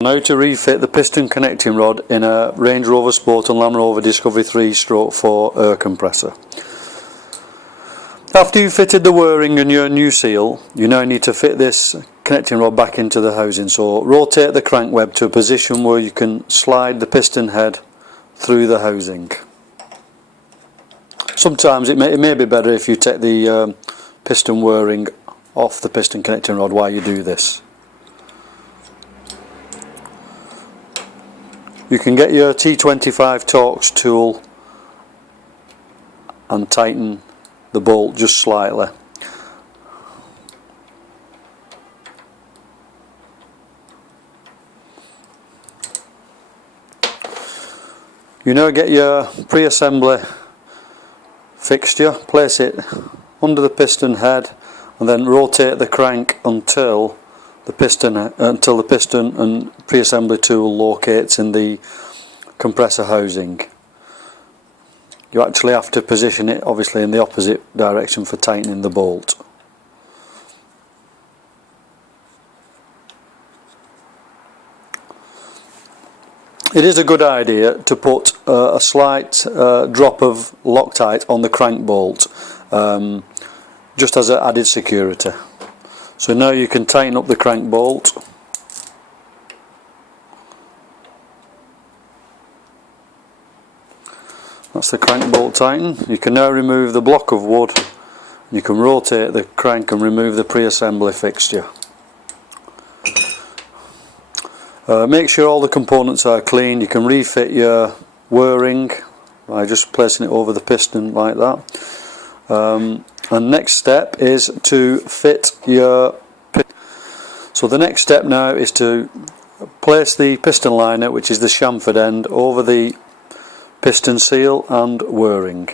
Now to refit the piston connecting rod in a Range Rover Sport and Land Rover Discovery 3/4 air compressor. After you've fitted the whirring and your new seal, you now need to fit this connecting rod back into the housing. So rotate the crank web to a position where you can slide the piston head through the housing. Sometimes it may be better if you take the piston whirring off the piston connecting rod while you do this. You can get your T25 Torx tool and tighten the bolt just slightly. You now get your pre-assembly fixture, place it under the piston head and then rotate the crank until the piston and pre-assembly tool locates in the compressor housing. You actually have to position it obviously in the opposite direction for tightening the bolt. It is a good idea to put a slight drop of Loctite on the crank bolt, just as an added security. So now you can tighten up the crank bolt. That's the crank bolt tightened. You can now remove the block of wood. You can rotate the crank and remove the pre-assembly fixture. Make sure all the components are clean. You can refit your whirring by just placing it over the piston like that. And next step is to fit your piston. So the next step now is to place the piston liner, which is the chamfered end, over the piston seal and whirring,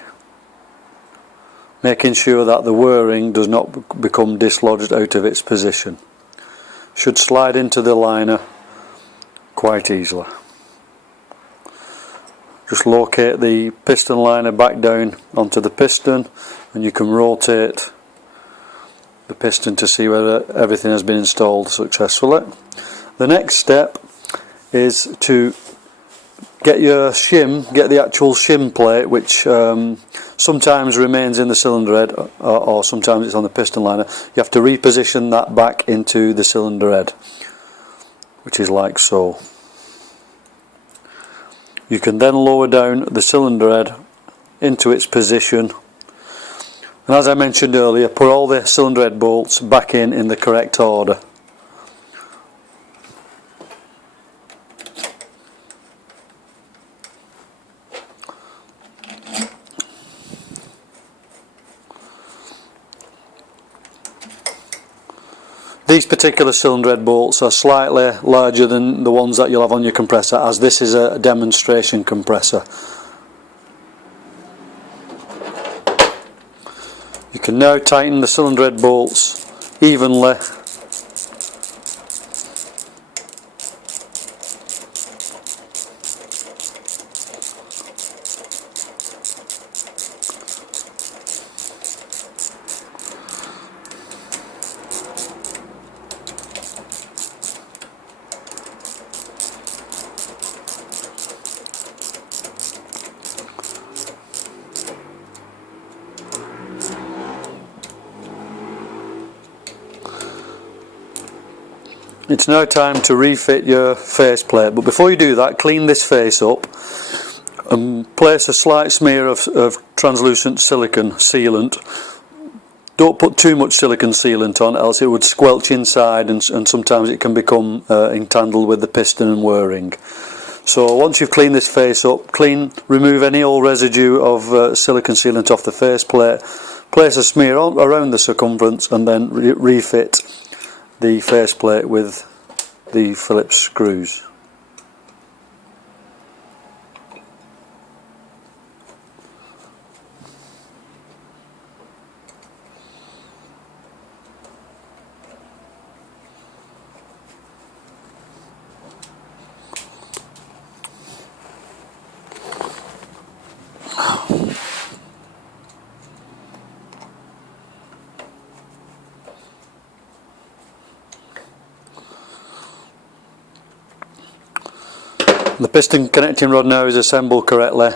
making sure that the whirring does not become dislodged out of its position. Should slide into the liner quite easily. Just locate the piston liner back down onto the piston and you can rotate the piston to see whether everything has been installed successfully. The next step is to get the actual shim plate, which sometimes remains in the cylinder head or sometimes it's on the piston liner. You have to reposition that back into the cylinder head, which is like so. You can then lower down the cylinder head into its position, and as I mentioned earlier, put all the cylinder head bolts back in the correct order. These particular cylinder head bolts are slightly larger than the ones that you'll have on your compressor, as this is a demonstration compressor. You can now tighten the cylinder head bolts evenly . It's now time to refit your faceplate, but before you do that, clean this face up and place a slight smear of translucent silicone sealant. Don't put too much silicone sealant on, else it would squelch inside and sometimes it can become entangled with the piston and whirring. So once you've cleaned this face up, remove any old residue of silicone sealant off the faceplate, place a smear around the circumference and then refit the faceplate with the Phillips screws. The piston connecting rod now is assembled correctly.